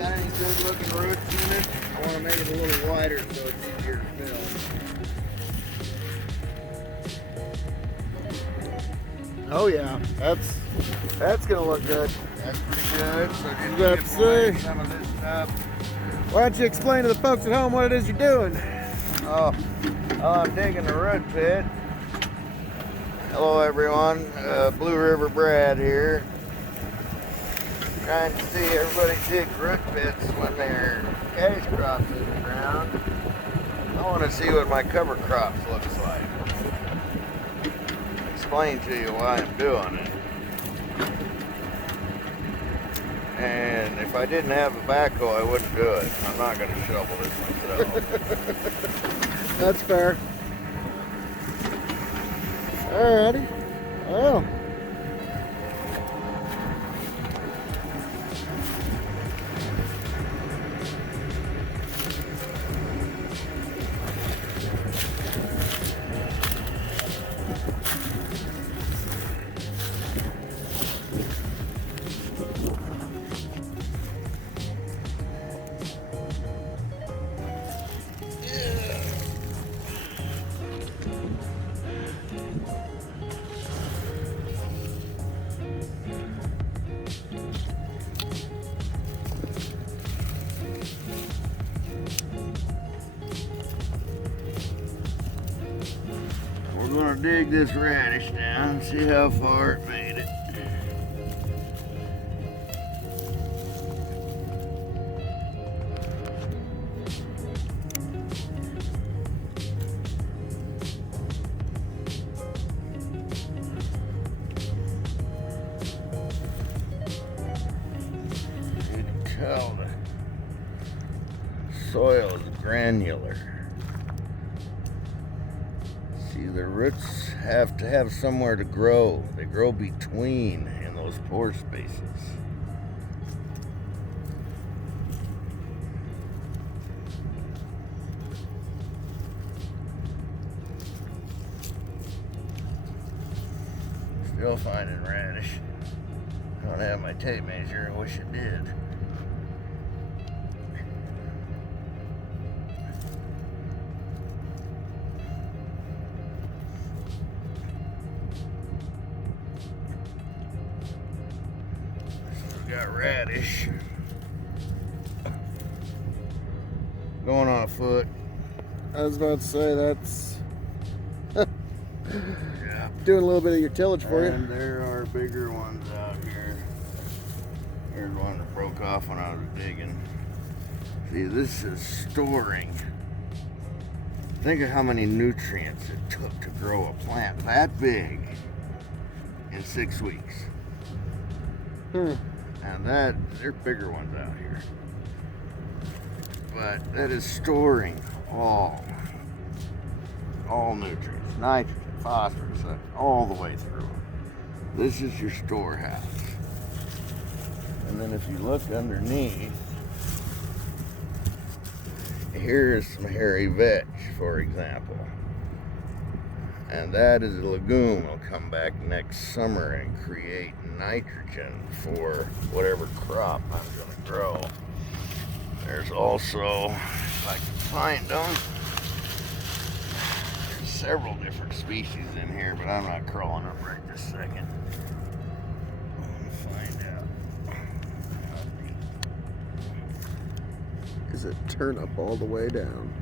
got any good looking roots in it? I want to make it a little wider so it's easier to film. Oh yeah, that's gonna look good. That's pretty good. So just Let's see. some of this stuff. Why don't you explain to the folks at home what it is you're doing? Oh, I'm digging the root pit. Hello everyone, Blue River Brad here. Trying to see everybody dig root pits when their cash crops in the ground. I want to see what my cover crops looks like. Explain to you why I'm doing it. And if I didn't have a backhoe, I wouldn't do it. I'm not going to shovel this myself. That's fair. Alrighty. Well. We're going to dig this radish down, see how far it made it. You can tell the soil is granular. See, the roots have to have somewhere to grow. They grow between in those pore spaces. Still finding radish. I don't have my tape measure. I wish I did. Got radish going on a foot. I was about to say that's Yeah. doing a little bit of your tillage for And you. there are bigger ones out here. Here's one that broke off when I was digging. See, this is storing. Think of how many nutrients it took to grow a plant that big in 6 weeks. And there are bigger ones out here. But that is storing all nutrients, nitrogen, phosphorus, all the way through. This is your storehouse. And then if you look underneath, here is some hairy vetch, for example. And that is a legume will come back next summer and create nitrogen for whatever crop I'm going to grow. There's also, if I can find them, there's several different species in here, but I'm not crawling up right this second. I'll find out. Is it turnip all the way down?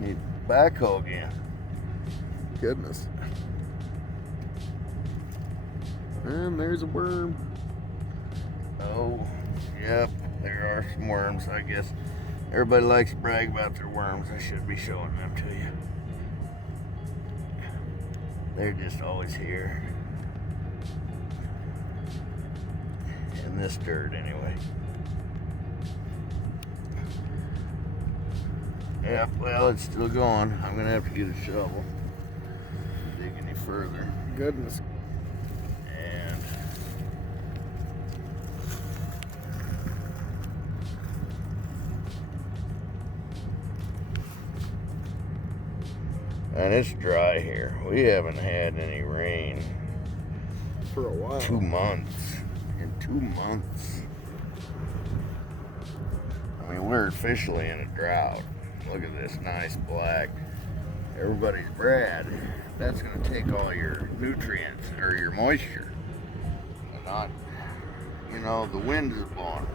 Need backhoe again. Goodness. And there's a worm. Oh, yep, there are some worms, I guess. Everybody likes to brag about their worms. I should be showing them to you. They're just always here. In this dirt, anyway. Yep, well, it's still going. I'm going to have to get a shovel. Dig any further. Goodness. And it's dry here. We haven't had any rain For a while. 2 months. In 2 months. I mean, we're officially in a drought. Look at this nice black. Everybody's Brad. That's going to take all your nutrients or your moisture. And not, you know, the wind is blowing.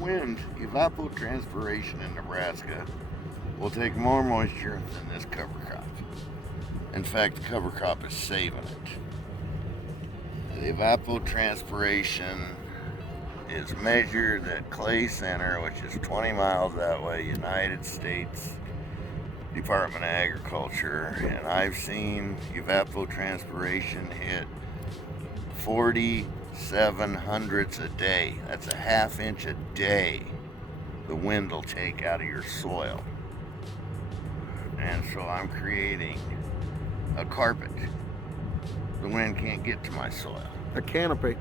Wind, evapotranspiration in Nebraska will take more moisture than this cover crop. In fact, the cover crop is saving it. The evapotranspiration is measured at Clay Center, which is 20 miles that way, United States Department of Agriculture, and I've seen evapotranspiration hit 47 hundredths a day. That's a ½ inch a day the wind will take out of your soil. And so I'm creating a carpet. The wind can't get to my soil. A canopy.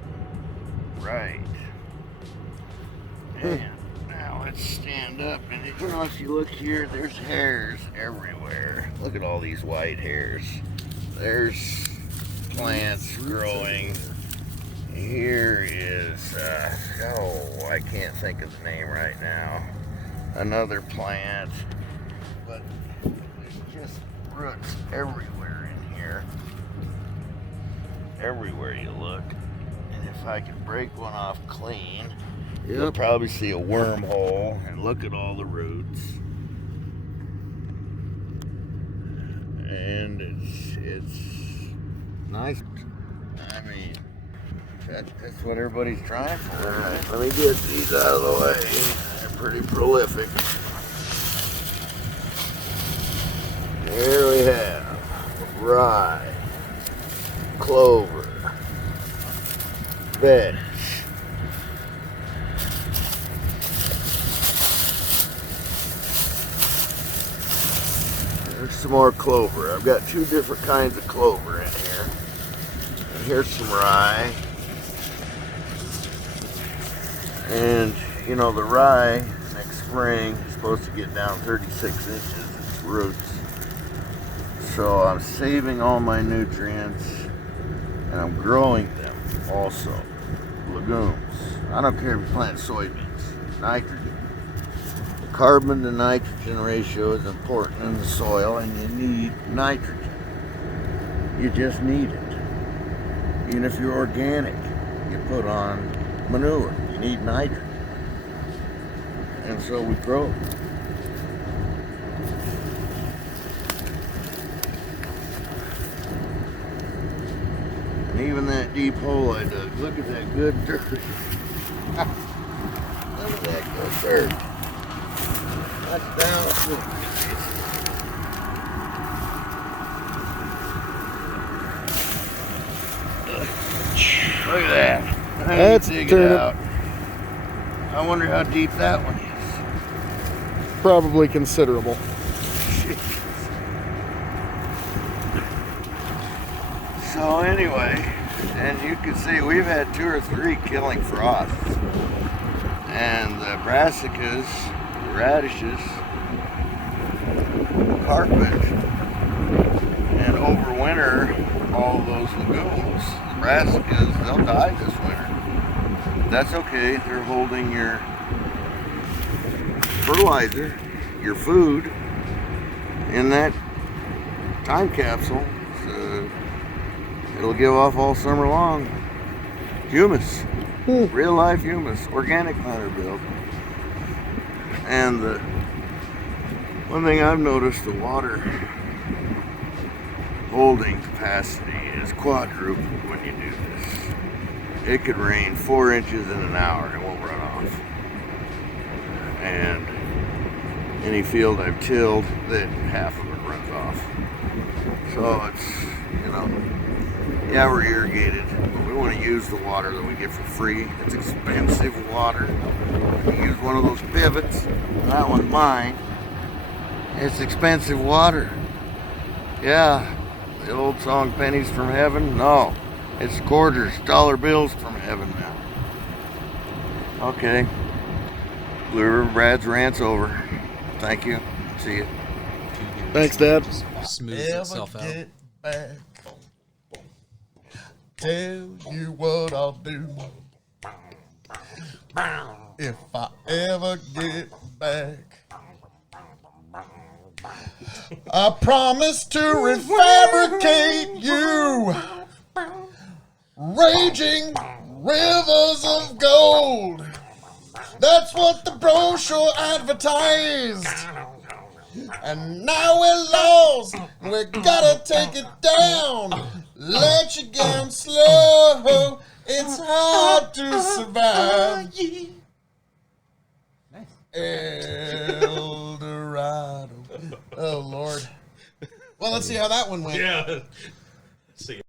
Right. And now let's stand up, and you know, if you look here, there's hairs everywhere. Look at all these white hairs. There's plants growing. Here is, I can't think of the name right now. Another plant, but there's just roots everywhere in here. Everywhere you look. And if I could break one off clean, you'll probably see a wormhole, and look at all the roots. And it's nice. I mean, that's what everybody's trying for. All right, let me get these out of the way. They're pretty prolific. Here we have rye, clover, vetch, there's some more clover. I've got 2 different kinds of clover in here. And here's some rye. And you know, the rye next spring is supposed to get down 36 inches, its roots. So I'm saving all my nutrients, and I'm growing them also. Legumes. I don't care if you plant soybeans. Nitrogen. The carbon to nitrogen ratio is important in the soil, and you need nitrogen. You just need it. Even if you're organic, you put on manure. You need nitrogen. And so we grow. And even that deep hole I dug, look at that good dirt. Look at that good dirt. That's down. Look at that. That's dig turnip. it out. I wonder how deep that one is. Probably considerable. So anyway, and you can see we've had 2 or 3 killing frosts. And the brassicas, the radishes, carpet, and over winter, all those legumes, the brassicas, they'll die this winter. That's okay, they're holding your fertilizer, your food, in that time capsule. So it'll give off all summer long. Humus, real life humus, organic matter build. And the one thing I've noticed, the water holding capacity is quadrupled when you do this. It could rain 4 inches in an hour and it won't run off. And any field I've tilled, that half of it runs off. So it's, you know, yeah, we're irrigated, but we want to use the water that we get for free. It's expensive water. You use one of those pivots, that one's mine. It's expensive water. Yeah, the old song pennies from heaven? No, it's quarters, dollar bills from heaven now. Okay, Blue River Brad's rant's over. Thank you. See you. Thanks, Dad. Smooths itself out. Get back. Tell you what I'll do. If I ever get back, I promise to refabricate you, raging rivers of gold. That's what the brochure advertised. And now we're lost, we gotta take it down. Let you down slow, it's hard to survive. El Dorado. Oh, Lord. Well, let's see how that one went. Yeah. See.